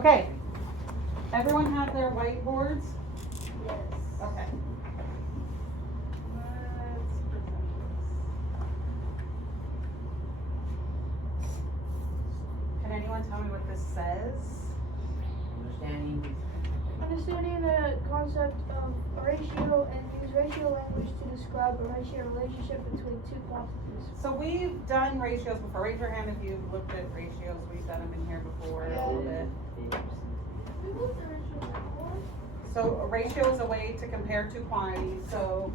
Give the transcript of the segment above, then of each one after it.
Okay. Everyone have their whiteboards? Yes. Okay. Let's present this. Can anyone tell me what this says? Understanding the concept of a ratio and use ratio language to describe a ratio relationship between two quantities. So we've done ratios before. Raise your hand if you've looked at ratios. We've done them in here before a little bit. We moved the ratio before. So a ratio is a way to compare two quantities. So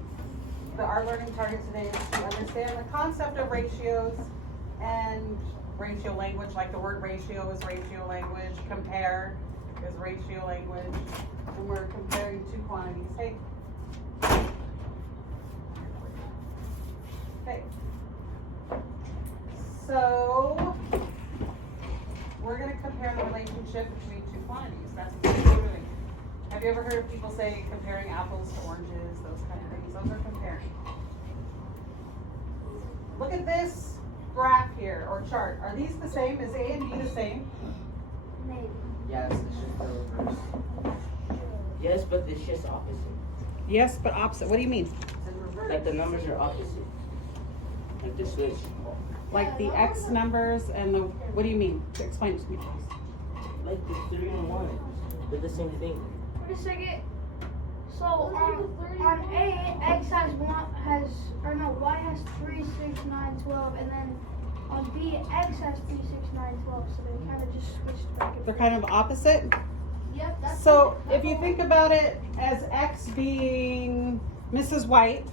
our learning target today is to understand the concept of ratios and ratio language, like the word ratio is ratio language, compare is ratio language, and we're comparing two quantities. Hey. Okay. So we're going to compare the relationship between two quantities. That's what we're doing. Have you ever heard of people say comparing apples to oranges, those kind of things? Those are comparing. Look at this graph here, or chart. Are these the same? Is A and B the same? Maybe. Yes, it's just the reverse. Yes, but it's just opposite. Yes, but opposite. What do you mean? Like the numbers are opposite. Like the switch. Like the X numbers and the, what do you mean? Explain it to me, please. Like the 3 and 1. They're the same thing. Wait a second. So on A, X has Y has 3, 6, 9, 12, and then on B, X has 3, 6, 9, 12. So they kind of just switched back and They're kind of opposite. Yep, that's So if you think about it as X being Mrs. White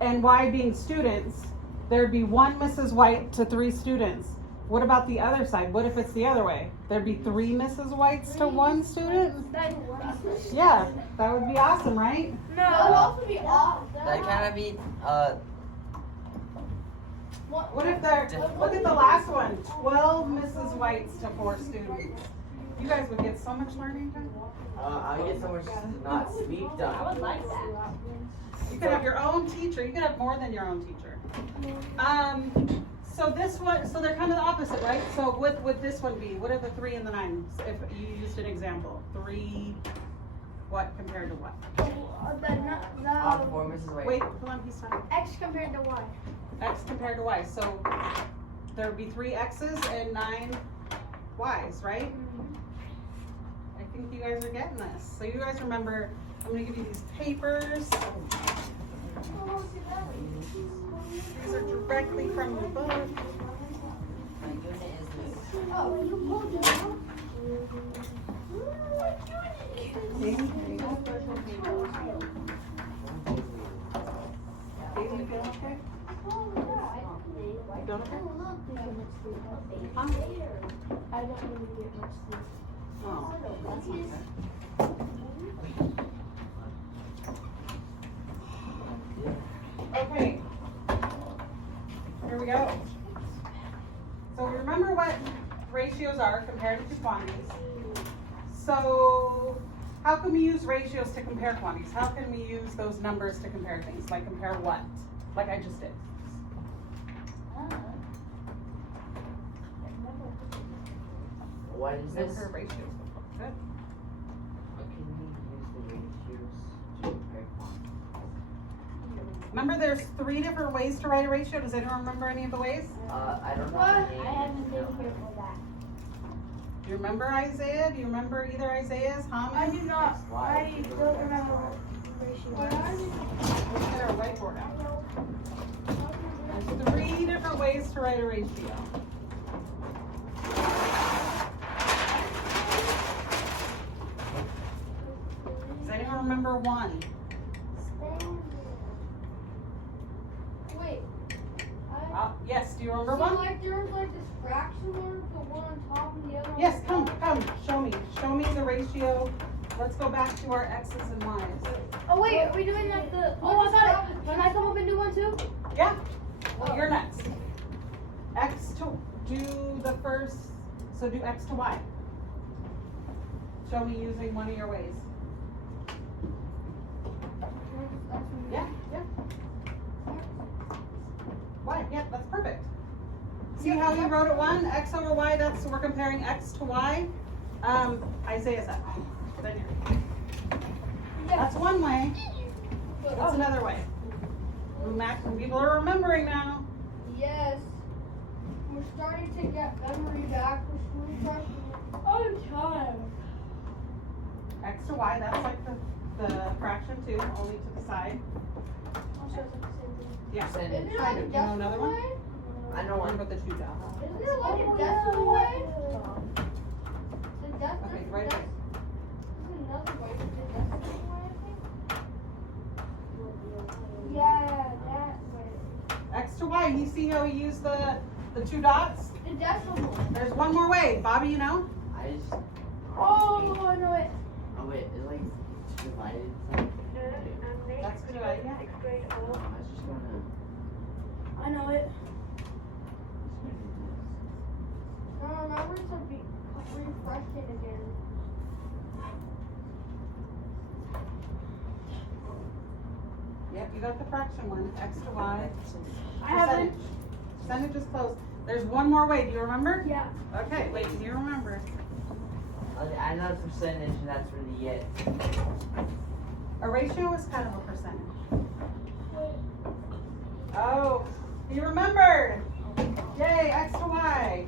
and Y being students, there'd be one Mrs. White to 3 students. What about the other side? What if it's the other way? There'd be 3 Mrs. Whites to 1 student? Yeah, that would be awesome, right? No, it would also be off. That kind of be, What if they're, look at the last one, 12 Mrs. Whites to 4 students. You guys would get so much learning done. I would get so much not speak done. I would like that. You could have your own teacher. You could have more than your own teacher. So this one, so they're kind of the opposite, right? So what would this one be? What are the 3 and the 9? If you used an example, 3, what compared to what? For Mrs. White. Wait, hold on, he's talking. X compared to Y. X compared to Y. So there would be 3 X's and 9 Y's, right? I think you guys are getting this. So you guys remember, I'm going to give you these papers. These are directly from the book. My unit is this. Oh, you pulled it out? Okay, there you go. Daisy, you feel okay? You feel okay? Huh? I don't really get much sleep. Oh, that's not good. Okay. Here we go. So remember what ratios are compared to two quantities. So how can we use ratios to compare quantities? How can we use those numbers to compare things? Like compare what? Like I just did. What is Never this? heard of ratios before. Good. How can we use the ratios to compare quantities? Remember there's 3 different ways to write a ratio. Does anyone remember any of the ways? I don't know What? the name. I haven't been here for that. Do you remember Isaiah? Do you remember either Isaiah's? I Haman? do not. I don't remember the ratio. Let's get our whiteboard out. There's 3 different ways to write a ratio. Does anyone remember 1? Wait. Yes, do you remember So 1? like there's like this fraction mark, the one on top and the other one. Yes, come, show me. Show me the ratio. Let's go back to our X's and Y's. Oh wait, are we doing like the? Oh, I got it. Can I come up and do one too? Yeah, well, you're next. X to, do the first, so do X to Y. Show me using one of your ways. Yeah. Y, yeah, that's perfect. See how you wrote it 1, X over Y, that's, we're comparing X to Y. Isaiah's up. Then here. That's one way. That's another way. Mac, people are remembering now. Yes. We're starting to get memory back. We're refreshing all the time. X to Y, that's like the fraction too, only to the side. Also, it's like the same thing. Yeah. Percentage. Isn't it Kind like a of. You know decimal another one? way? I know One one. with the two dots. Isn't it like a decimal way? Okay, right there. There's another way. The decimal way, I think. Yeah, that way. X to Y, you see how he used the two dots? The decimal. There's one more way. Bobby, you know? I just. Oh, I know it. Oh wait, it like divided. Something. That's good, yeah. No, I was just gonna. I know it. Just gonna do this. Now remember to be refresh it again. Yep, you got the fraction one. X to Y. I haven't. Percentage is close. There's one more way. Do you remember? Yeah. Okay, wait, do you remember? I know the percentage, and that's really it. A ratio is kind of a percentage. Oh, you remembered. Yay, X to Y.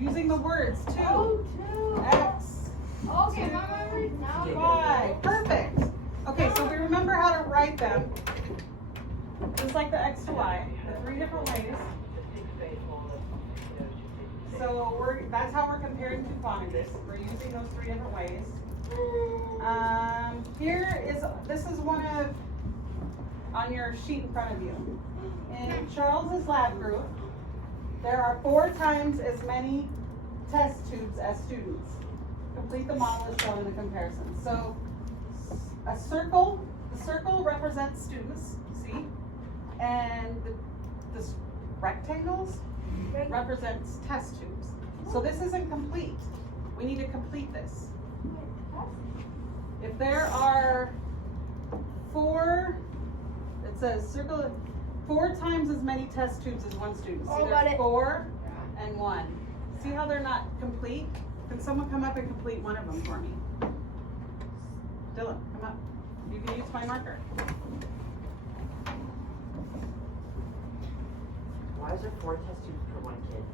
Using the words two. Oh, two. X, Okay, my memory's now. Y. Perfect. Okay, so we remember how to write them. Just like the X to Y, the three different ways. So that's how we're comparing two quantities. We're using those three different ways. This is one of, on your sheet in front of you. In Charles's lab group, there are 4 times as many test tubes as students. Complete the model as shown in the comparison. So the circle represents students, see? And the rectangles represents test tubes. So this isn't complete. We need to complete this. If there are 4, it says circle 4 times as many test tubes as one student. See, Oh, got there's it. 4 and 1. See how they're not complete? Can someone come up and complete one of them for me? Dylan, come up. You can use my marker. Why is there 4 test tubes per one kid?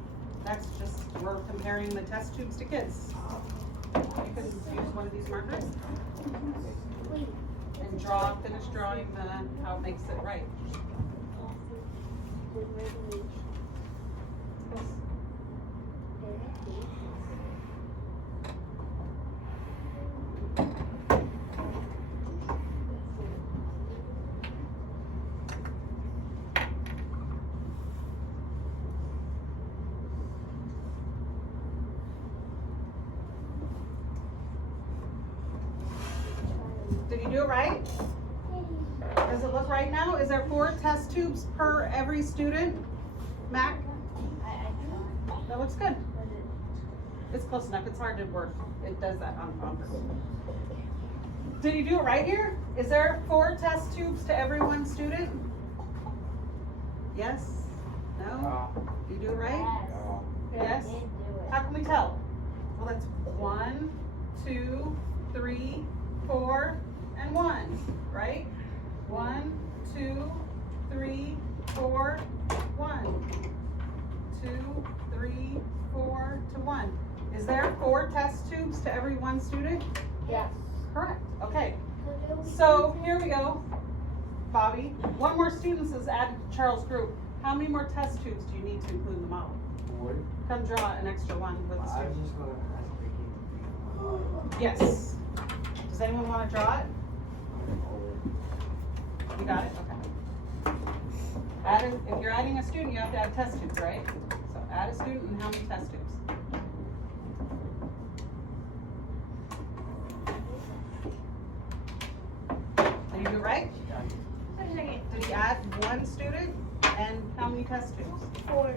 That's just, we're comparing the test tubes to kids. You can use one of these markers and finish drawing how it makes it right. Did you do it right? Does it look right now? Is there 4 test tubes per every student? Mac? That looks good. It's close enough. It's hard to work. It does that on purpose. Did you do it right here? Is there 4 test tubes to every one student? Yes? No? You do it right? Yes? How can we tell? Well, that's 1, 2, 3, 4, and 1, right? 1, 2, 3, 4, 1. 2, 3, 4 to 1. Is there 4 test tubes to every one student? Yes. Correct. Okay. So here we go. Bobby, 1 more student is added to Charles' group. How many more test tubes do you need to include in the model? 4. Come draw an extra one with the I was student. just gonna ask Yes. Does anyone want to draw it? You got it? Okay. If you're adding a student, you have to add test tubes, right? So add a student and how many test tubes? Did you do it right? Did he add 1 student and how many test tubes? 4.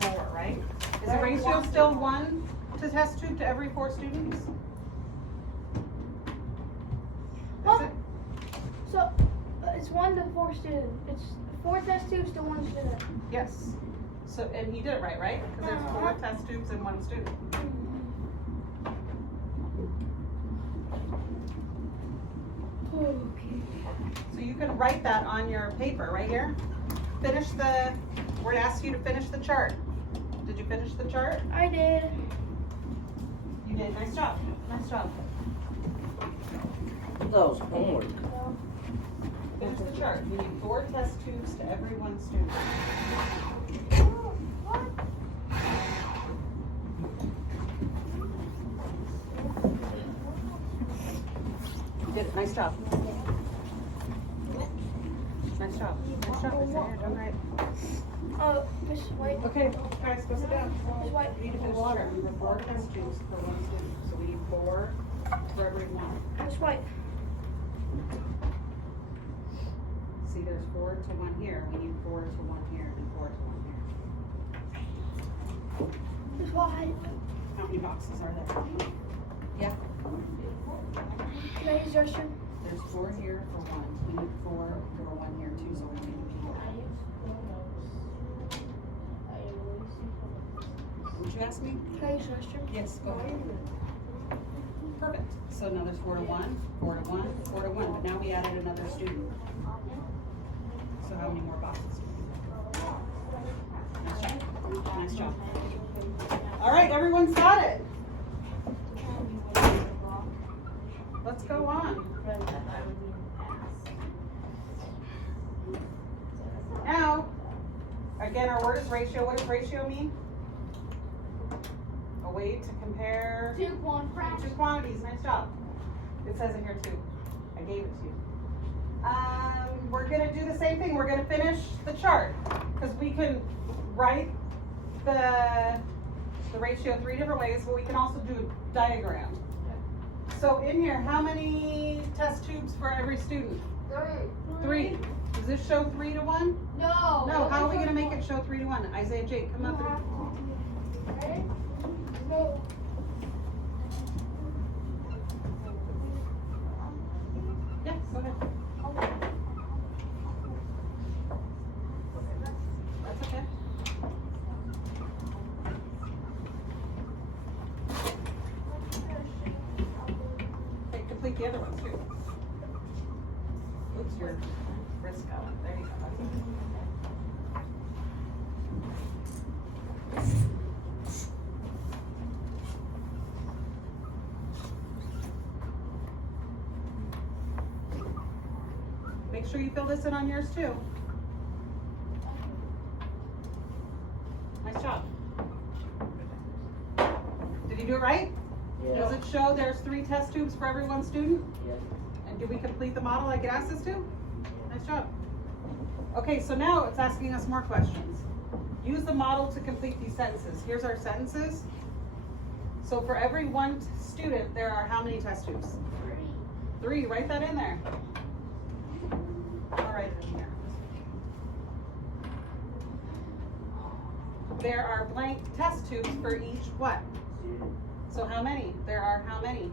4, right? Is the ratio still 1 to test tube to every 4 students? Is it? So it's 1 to 4 students. It's 4 test tubes to 1 student. Yes. So, and he did it right? Because there's 4 test tubes and 1 student. can write that on your paper right here. Finish the, we're gonna ask you to finish the chart. Did you finish the chart? I did. You did, nice job, nice job. That was homework. Finish the chart. You need 4 test tubes to every 1 student. You did it, nice job. Nice job, nice job, it's here, done right. Miss White. Okay, guys, go sit down. Miss White. We need to finish the chart. We have 4 test tubes per 1 student, so we need 4 for every 1. Miss White. See, there's 4 to 1 here, we need 4 to 1 here, and 4 to 1 here. Miss White. How many boxes are there? Yeah. Can I use the restroom? There's 4 here for 1, we need 4 for 1 here too, so we need 4. Would you ask me? Can I use the restroom? Yes, go ahead. Perfect, so now there's 4 to 1, 4 to 1, 4 to 1, but now we added another student. So how many more boxes? Nice job. Nice job. All right, everyone's got it. Let's go on. Now, again, our word is ratio. What does ratio mean? A way to compare two quantities. Nice job. It says it here too. I gave it to you. We're gonna do the same thing. We're gonna finish the chart because we can write the ratio 3 different ways, but we can also do a diagram. So in here, how many test tubes for every student? 3. Does this show 3 to 1? No. No. How are we gonna make it show 3 to 1? Isaiah Jake, come up. Ready? No. Yeah, go ahead. That's okay. Okay, complete the other ones too. Oops, your wrist got it. There you go. That's okay. Make sure you fill this in on yours too. Nice job. Did you do it right? Does it show there's 3 test tubes for every 1 student? Yes. And did we complete the model like it asked us to? Nice job. Okay, so now it's asking us more questions. Use the model to complete these sentences. Here's our sentences. So for every 1 student, there are how many test tubes? 3. Write that in there. I'll write it in here. There are blank test tubes for each what? So how many? There are how many?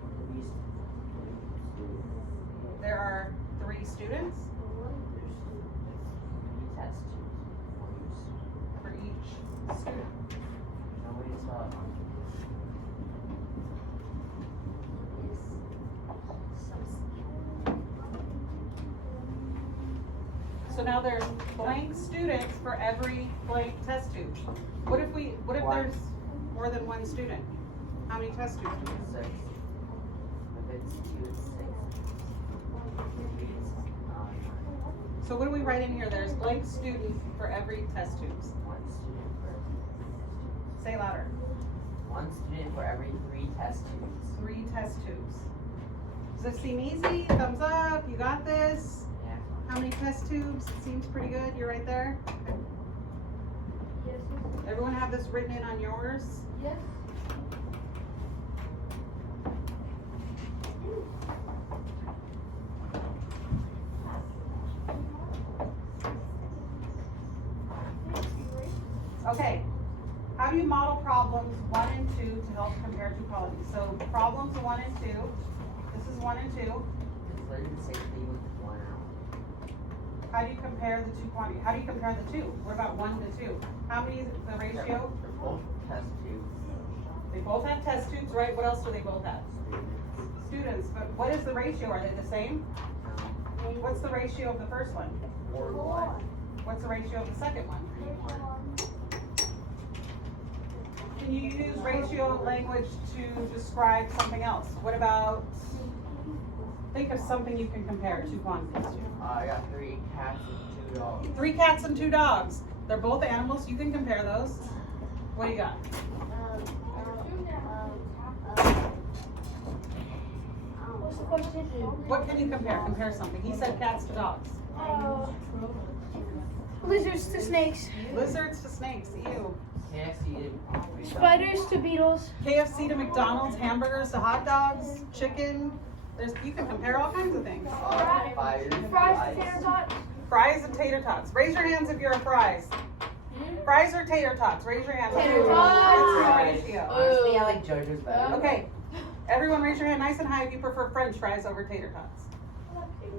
There are 3 students for each student. So now there's blank students for every blank test tube. What if there's more than 1 student? How many test tubes? 6. If it's 2, it's 6. If 3, it's 9. So what do we write in here? There's blank student for every test tubes. 1 student for every 3 test tubes. Say louder. 1 student for every 3 test tubes. 3 test tubes. Does this seem easy? Thumbs up. You got this. Yeah. How many test tubes? It seems pretty good. You're right there. Okay. Yes. Everyone have this written in on yours? Yes. Okay. How do you model problems 1 and 2 to help compare 2 qualities? So problems 1 and 2. This is 1 and 2. It's literally the same thing with 1 out. How do you compare the 2 quantities? How do you compare the 2? What about 1 to 2? How many is the ratio? They're both test tubes. They both have test tubes, right? What else do they both have? Students. Students. But what is the ratio? Are they the same? No. What's the ratio of the first one? 4-1. What's the ratio of the second one? 3-1. Can you use ratio language to describe something else? What about, think of something you can compare two quantities to. I got 3 cats and 2 dogs. 3 cats and 2 dogs. They're both animals. You can compare those. What do you got? What's the question? What can you compare? Compare something. He said cats to dogs. Lizards to snakes. Lizards to snakes. Ew. KFC. Spiders to beetles. KFC to McDonald's. Hamburgers to hot dogs. Chicken. You can compare all kinds of things. Fires. Fries to tater tots. Fries and tater tots. Raise your hands if you're a fries. Fries or tater tots? Raise your hands. Tater What's tots. your ratio? Honestly, I like JoJo's better. Okay. Everyone raise your hand nice and high if you prefer French fries over tater tots.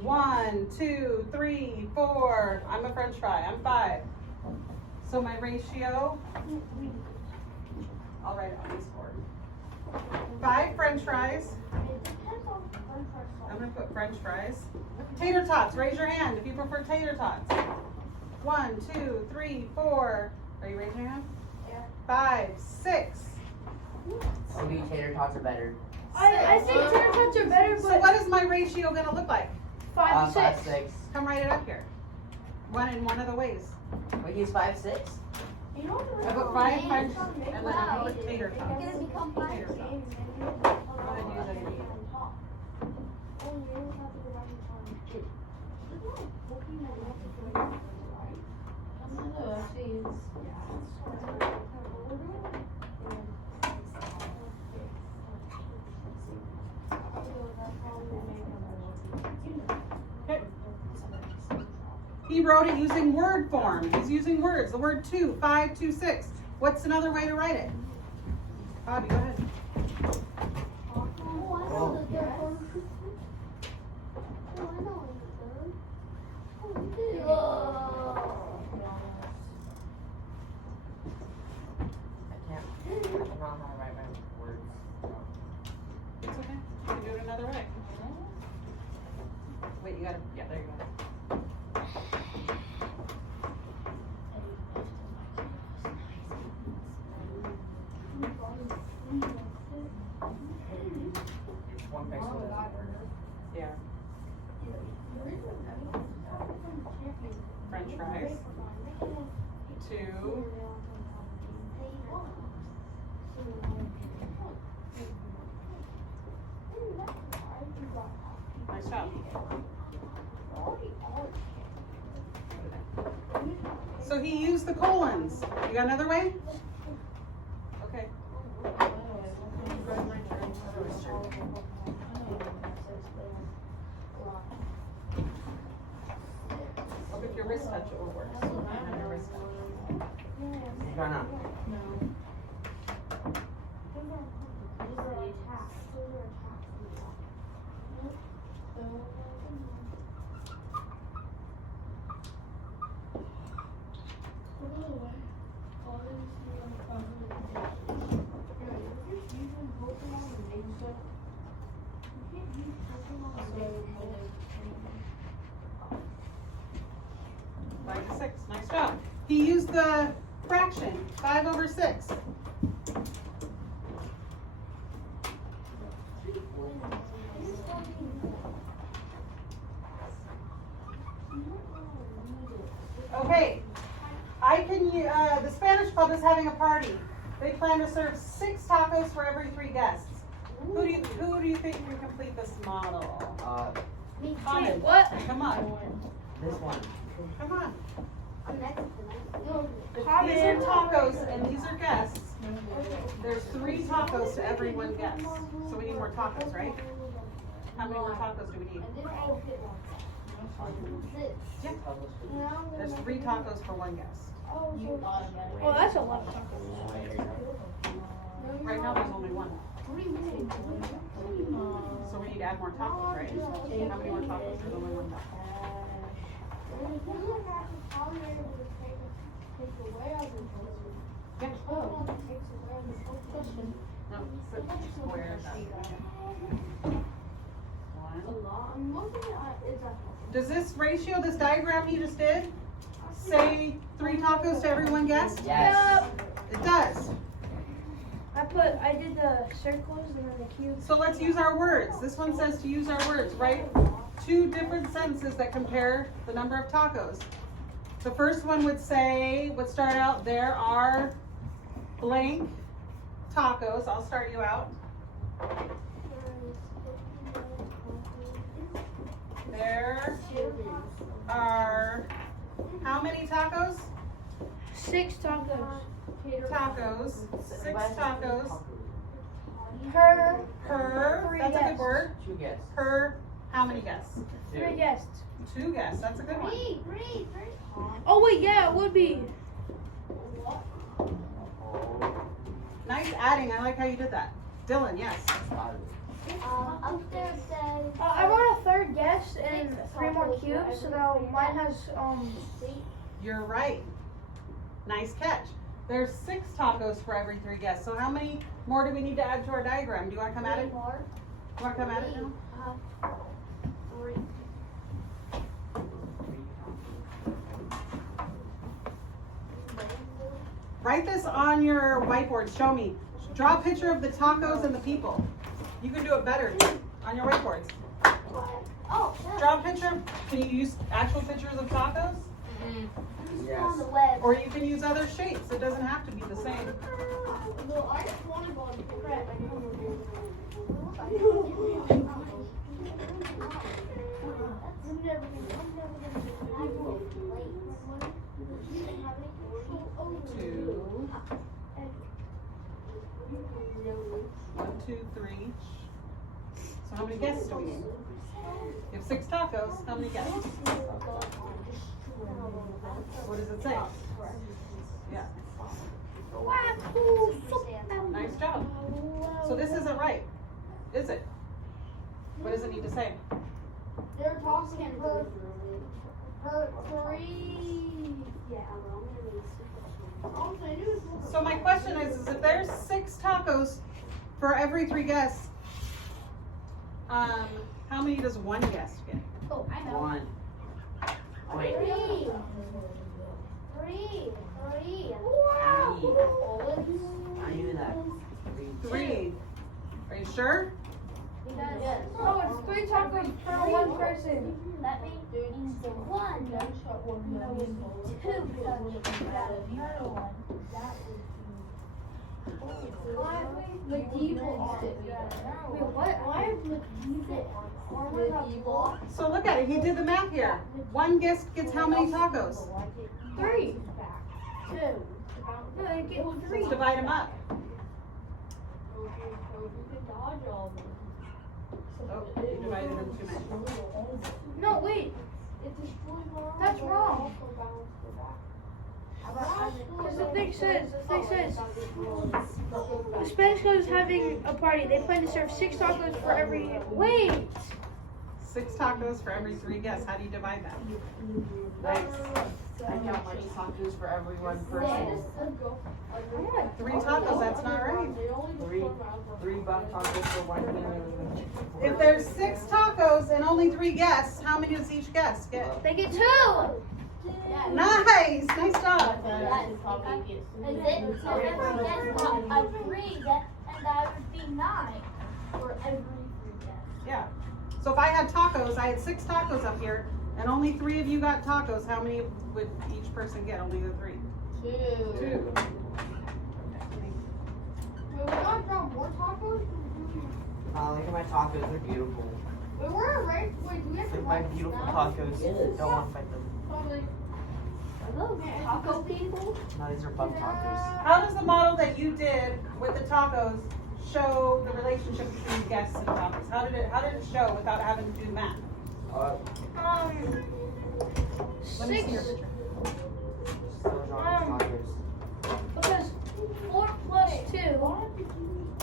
1, 2, 3, 4. I'm a French fry. I'm 5. So my ratio, I'll write it on this board. 5 French fries. I'm gonna put French fries. Tater tots, raise your hand if you prefer tater tots. 1, 2, 3, 4. Are you raising your hand? Yeah. 5, 6. Maybe tater tots are better. I think tater tots are better, So but what is my ratio gonna look like? 5 to 5, 6. 6. Come write it up here. One of the ways. Wait, he's 5, 6? You know I put 5 French and then I put tater tots. It's gonna become Tater tots. I'm gonna do that again. Okay. He wrote it using word form. He's using words. The word 2, 5, 2, 6. What's another way to write it? Bobby, go ahead. I don't know how to write my words. It's okay. You can do it another way. Wait, you gotta, yeah, there you go. One next one. Yeah. French fries. 2. Nice job. So he used the colons. You got another way? Okay. Look, if your wrist touch, it will work. So you can have your wrist touch. Try not. Five to 6. Nice job. He used the fraction 5 over 6. Okay. The Spanish Club is having a party. They plan to serve 6 tacos for every 3 guests. Who do you think can complete this model? Common. What? Come on. This one. Come on. Common. These are tacos and these are guests. There's 3 tacos to every 1 guest. So we need more tacos, right? How many more tacos do we need? Yeah. There's 3 tacos for 1 guest. Oh, that's a lot of tacos. Right now there's only 1. So we need to add more tacos, right? How many more tacos? There's only 1 taco. Yeah. No, so square that. 1. I'm looking at it's a. Does this ratio, this diagram you just did, say 3 tacos to every one guest? Yes. It does. I did the circles and then the cubes. So let's use our words. This one says to use our words, right? 2 different sentences that compare the number of tacos. The first one would start out, there are blank tacos. I'll start you out. There are how many tacos? 6 tacos. Tacos. 6 tacos. Per Per, that's a good word. 2 guests. Per how many guests? 3 guests. 2 guests, that's a good one. Oh wait, yeah, it would be. Nice adding, I like how you did that. Dylan, yes. Upstairs says. I wrote a 3rd guest and 3 more cubes, so now mine has You're right. Nice catch. There's 6 tacos for every 3 guests. So how many more do we need to add to our diagram? Do you want to come at it? Do you want to come at it now? Write this on your whiteboard. Show me. Draw a picture of the tacos and the people. You can do it better on your whiteboards. Oh, Draw a picture. Can you use actual pictures of tacos? Yes. on the web. Or you can use other shapes. It doesn't have to be the same. Well, I just want to go on prep. Two. 1, 2, 3. So how many guests do we need? You have 6 tacos. How many guests? What does it say? Yeah. Nice job. So this isn't right, is it? What does it need to say? They're talking per 3. Yeah. So my question is if there's 6 tacos for every 3 guests, how many does 1 guest get? Oh, I know. 1. Wait. 3. I knew that. 3. Are you sure? Yes. Oh, it's 3 tacos per 1 person. That means 1. So look at it. He did the math here. 1 guest gets how many tacos? 3. 2. No, they get 3. Let's divide them up. Oh, you divided them too many. No, wait. That's wrong. Because the thing says, the Spanish Club is having a party. They plan to serve 6 tacos for every. Wait. 6 tacos for every 3 guests. How do you divide that? I got much tacos for every 1 person. 3 tacos, that's not right. 3 buck tacos for 1 human. If there's 6 tacos and only 3 guests, how many does each guest get? They get 2. Nice! Nice job! So every guest got a 3, and that would be 9 for every 3 guests. Yeah. So if I had tacos, I had 6 tacos up here, and only 3 of you got tacos, how many would each person get? Only the 3? 2. Wait, we're not drawing more tacos? Look at my tacos, they're beautiful. Wait, we're right. Wait, do we have to Look at my write this beautiful down? tacos. Don't want to fight them. Are those taco people? No, these are buck tacos. How does the model that you did with the tacos show the relationship between guests and tacos? How did it show without having to do math? Let me see your 6. picture. Those are tacos. Because 4 plus 2.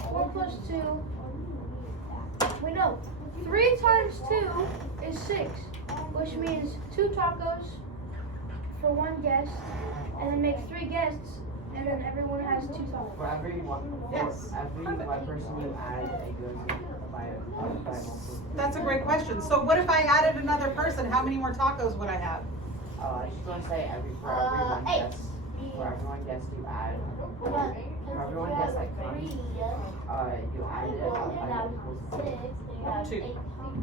4 plus 2. Wait, no. 3 times 2 is 6, which means 2 tacos for 1 guest, and then make 3 guests, and then everyone has 2 tacos. For every one, Yes. every 1 person you add, it goes in. by multiple. That's a great question. So what if I added another person? How many more tacos would I have? I just want to say for everyone guess, you add, for everyone guess like 20, you add it up by multiples of 3, Two.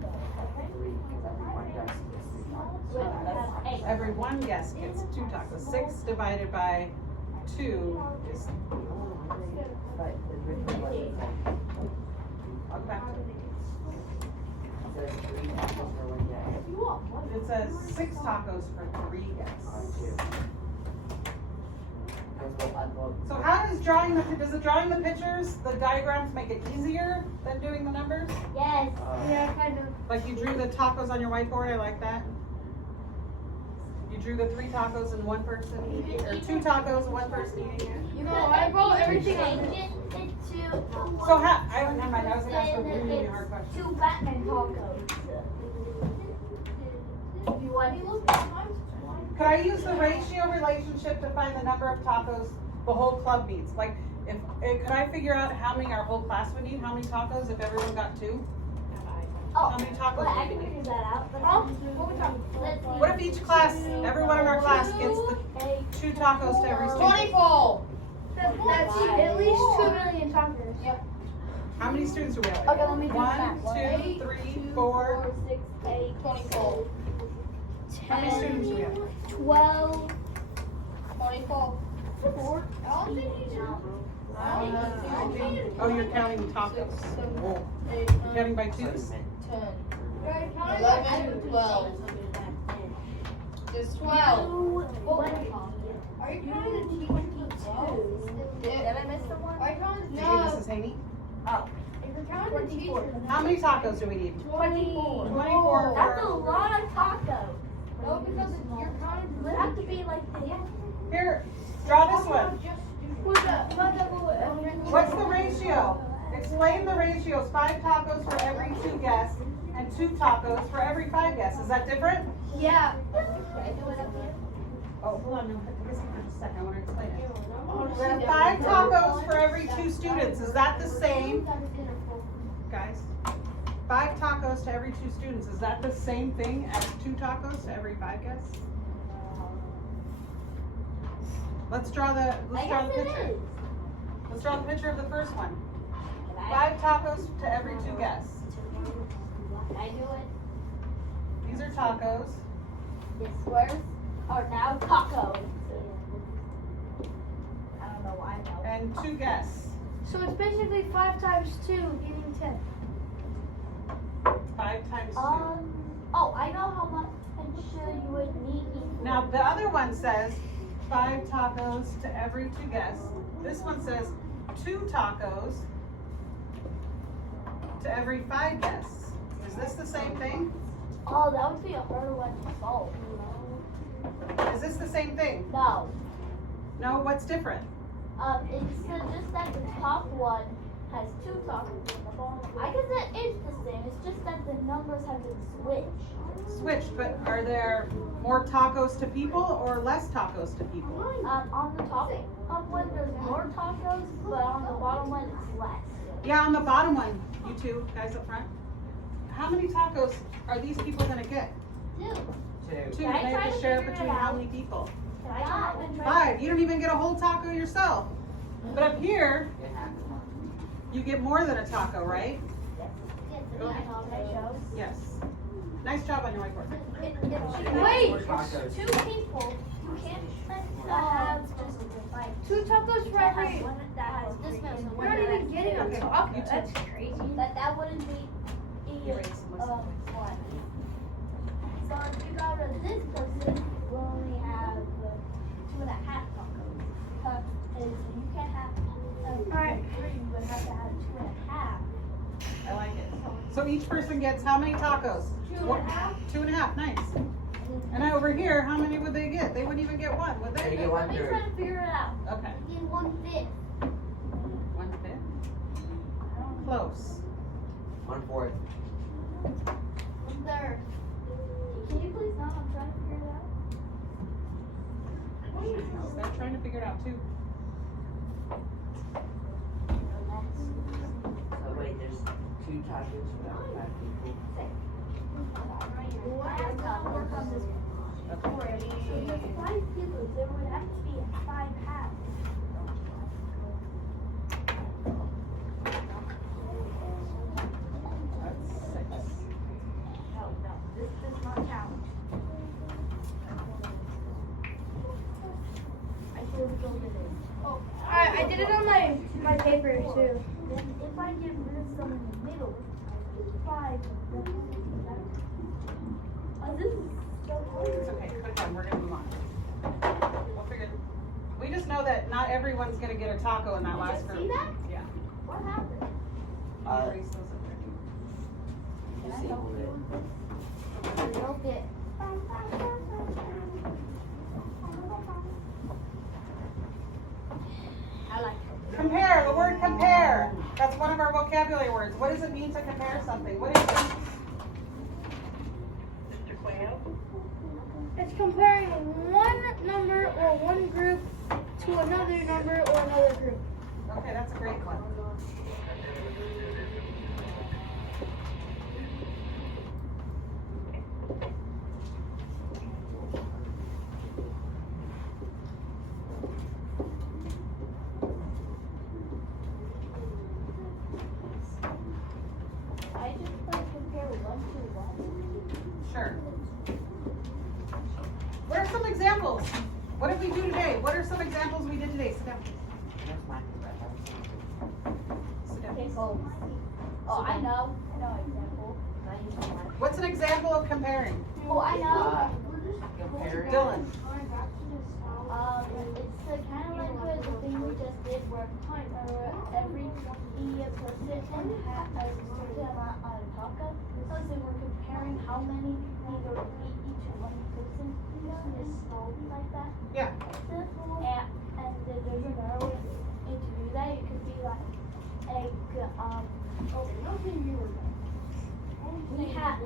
because everyone guess gets 3 tacos. So that's Every one guest gets 2 tacos. 6 divided by 2 is, but the difference was it's like, I'll go back to it. it says 3 tacos for 1 guess. It says 6 tacos for 3 guests. 2. Because we'll unload. So how does does it drawing the pictures, the diagrams make it easier than doing the numbers? Yes. Uh, Yeah, kind of. Like you drew the tacos on your whiteboard, I like that. You drew the 3 tacos and 1 person eating, or 2 tacos and 1 person eating it. You know, I wrote everything on Change it. it into So how, never mind, I was gonna ask a really hard question. 2 Batman tacos. If you want Could I use the ratio relationship to find the number of tacos the whole club needs? Like, could I figure out how many our whole class would need? How many tacos if everyone got 2? Oh, How many tacos well, I would can we need? figure that out. But let's see. What if each class, everyone in our class gets the 2 tacos to every student? 24. That's at least 2 million tacos. Yep. How many students do we have? Okay, let me do 1, that. 2, 3, 4. 6, 8, 24. How many students do we have? 12. 24. 4. I don't think you Oh, you're counting tacos. You're counting by 2s? 11, 12. Just 12. Are you counting the teachers? Did I miss someone? Are you counting Did the you, Mrs. Haney? If you're counting the teachers. How many tacos do we need? 24. 24 That's a for, lot of tacos. No, because you're counting It would have to be like this. here, draw this one. What's What's the ratio? Explain the ratios. 5 tacos for every 2 guests and 2 tacos for every 5 guests. Is that different? Yeah. Oh, hold on, no, I guess for just a second, I want to explain it. We have 5 tacos for every 2 students. Is that the same, guys? 5 tacos to every 2 students. Is that the same thing as 2 tacos to every 5 guests? Let's draw the I guess it picture. is. Let's draw the picture of the first one. Can I 5 tacos to every 2 guests. do it? These are tacos. The squares are now tacos. I don't know why though. And 2 guests. So it's basically 5 times 2 giving 10. 5 times 2. Oh, I know how much you would need. Now, the other one says 5 tacos to every 2 guests. This one says 2 tacos to every 5 guests. Is this the same thing? Oh, that would be a harder one to solve. Is this the same thing? No. No, what's different? It's just that the top one has 2 tacos and the bottom. I guess it is the same. It's just that the numbers have been switched. Switched, but are there more tacos to people or less tacos to people? On the top one, there's more tacos, but on the bottom one, it's less. Yeah, on the bottom one, you 2 guys up front. How many tacos are these people gonna get? 2. 2. 2. They Can I have try to to share figure it between how out? many people? Can I come up and try? 5. You don't even get a whole taco yourself. But up here, It happens. you get more than a taco, right? Yes. Yes. Nice job on your whiteboard. Wait. 4 tacos. 2 people, you can't have just like 2 tacos for every. one that has this many. We're not even getting a Okay, taco. you too. That's crazy. That wouldn't be Erase some of one. So if you got rid of this person, you only have 2.5 tacos. Because you can't have Alright. 3, you would have to have 2.5. I like it. So each person gets how many tacos? 2.5. 2.5. Nice. And over here, how many would they get? They wouldn't even get 1, would They they? get 1 Let me third. try to figure it out. Okay. In 1/5. 1/5. Close. 1/4. 1/3. Can you please not? I'm trying to figure it out. They're trying to figure it out too. So wait, there's 2 calculus without 5 people. Work on this. So with 5 people, there would have to be 5 halves. That's 6. No, this does not count. I should have filled it in. I did it on my paper too. Then if I get rid of some in the middle, 5. This is so hard. It's okay, put it down, we're gonna move on. We'll figure, we just know that not everyone's gonna get a taco in that last group. See that? Yeah. What happened? Erase those up there. Can I help you? Help it. I like it. Compare, the word compare. That's one of our vocabulary words. What does it mean to compare something? What is it? It's comparing one number or one group to another number or another group. Okay, that's a great one. I just like compare 1 to 1. Sure. What are some examples? What did we do today? What are some examples we did today? Sit down. That's mine. Sit down. Pickles. Oh, I know example. I use one. What's an example of comparing? Oh, I know. Comparing. Dylan. It's kind of like the thing we just did where every person had a certain amount of taco. So we're comparing how many either each one person is like that. Yeah. And there's another way to do that. It could be like we have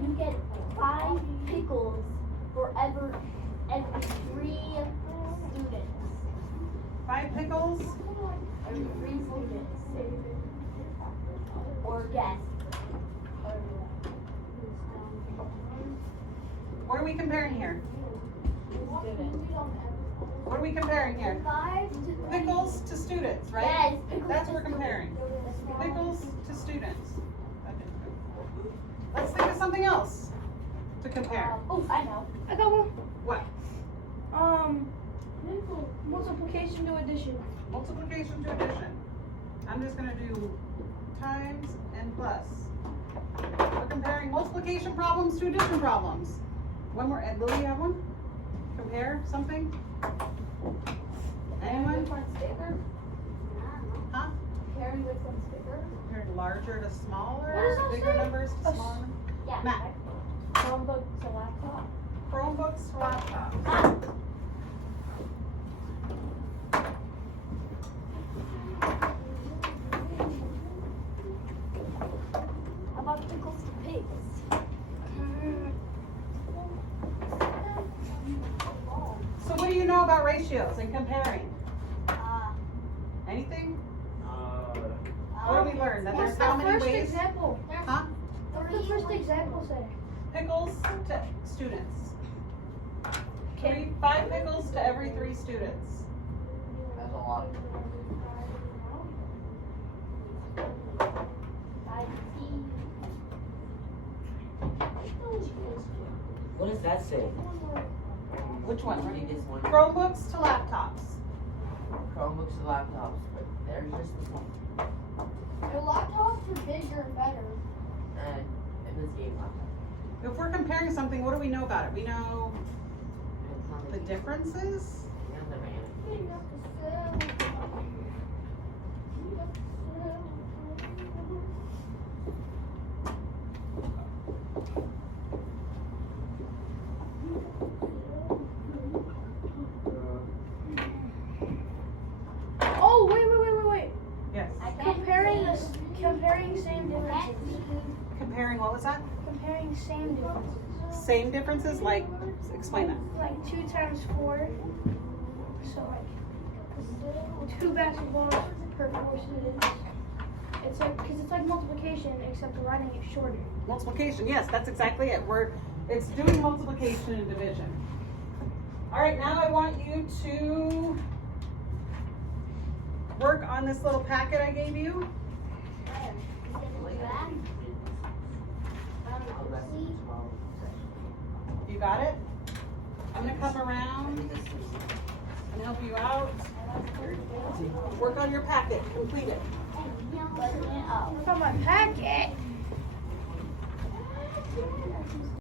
you get 5 pickles for every 3 students. 5 pickles. Every 3 students. Or guests. What are we comparing here? Students. What are we comparing here? 5 to Pickles to students, right? Yes, pickles That's to what we're comparing. Pickles to students. Let's think of something else to compare. Oh, I know. I got one. What? Multiplication to addition. Multiplication to addition. I'm just gonna do times and plus. We're comparing multiplication problems to addition problems. One more, Ed, Lily, you have one? Compare something? Anyone? Which one's bigger? Huh? Comparing which one's bigger? Compare larger to What smaller, does that bigger say? numbers to Oh, smaller. Yeah. Matt. Chromebook to laptop. Chromebooks to laptops. Ah. How about pickles to pigs? So what do you know about ratios and comparing? Anything? What did we learn? That there's What's how the many first ways? example? Huh? What's the first example say? Pickles to students. 5 pickles to every 3 students. That's a lot. What does that say? Which one? Biggest one. Chromebooks to laptops. Chromebooks to laptops, but there's just this one. Your laptops are bigger and better. And in this game laptop. If we're comparing something, what do we know about it? We know It's not the differences. and the RAM. Oh, wait. Yes. Comparing same differences. Comparing, what was that? Comparing same differences. Same differences? Like, explain that. Like 2 times 4. So like 2 basketballs per 4 students. It's like, because it's like multiplication, except the writing is shorter. Multiplication, yes, that's exactly it. It's doing multiplication and division. All right, now I want you to work on this little packet I gave you. You got it? I'm gonna come around and help you out. Work on your packet, complete it. Look on my packet.